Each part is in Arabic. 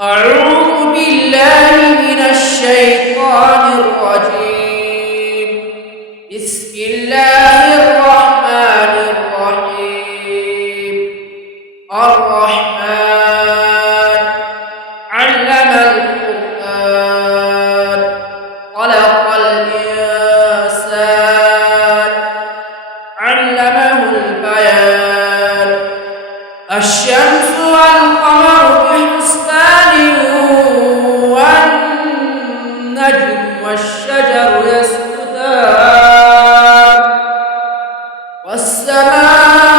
أعوذ بالله من الشيطان الرجيم. بسم الله الرحمن الرحيم. الرحمن علم القرآن، خلق الإنسان، علمه البيان. الشمس والقمر بحسبان، والنجم والشجر يسجدان، والسماء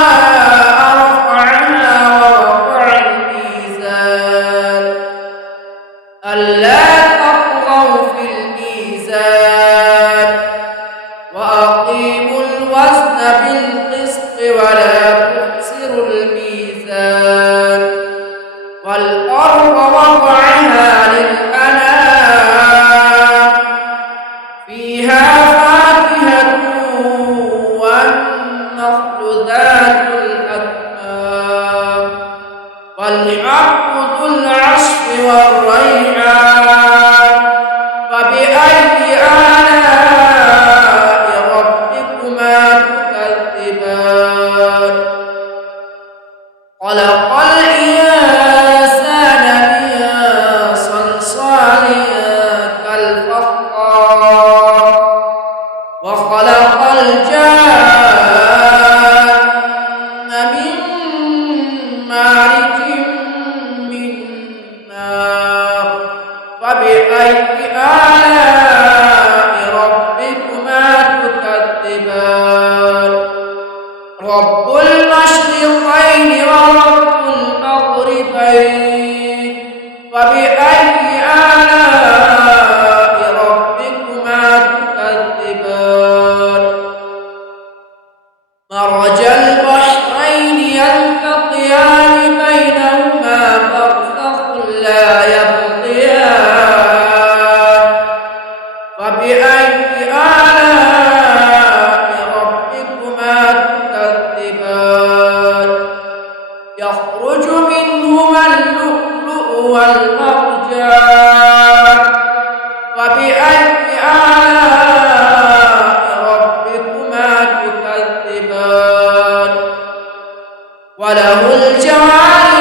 رفعها ووضع الميزان، ألا تطغوا في الميزان، وأقيموا الوزن بالقسط ولا تخسروا الميزان. والأرض وضعها للأنام، فيها فاكهة والنخل ذات الأكمام، والحب ذو العصف والريحان. فبأي آلاء ربكما تكذبان؟ خلق الإنسان من صلصال كالفخار، وخلق الجان من مارج من نار. فبأي آلاء ربكما تكذبان؟ رب المشرقين ورب المغربين. فبأي آلاء ربكما تكذبان؟ مرج البحرين يلتقيان، بينهما برزخ لا يبغيان. فبأي آلاء ربكما تكذبان؟ يخرج منهما اللؤلؤ والمرجان. فبأي آلاء ربكما تكذبان؟ وله الجوار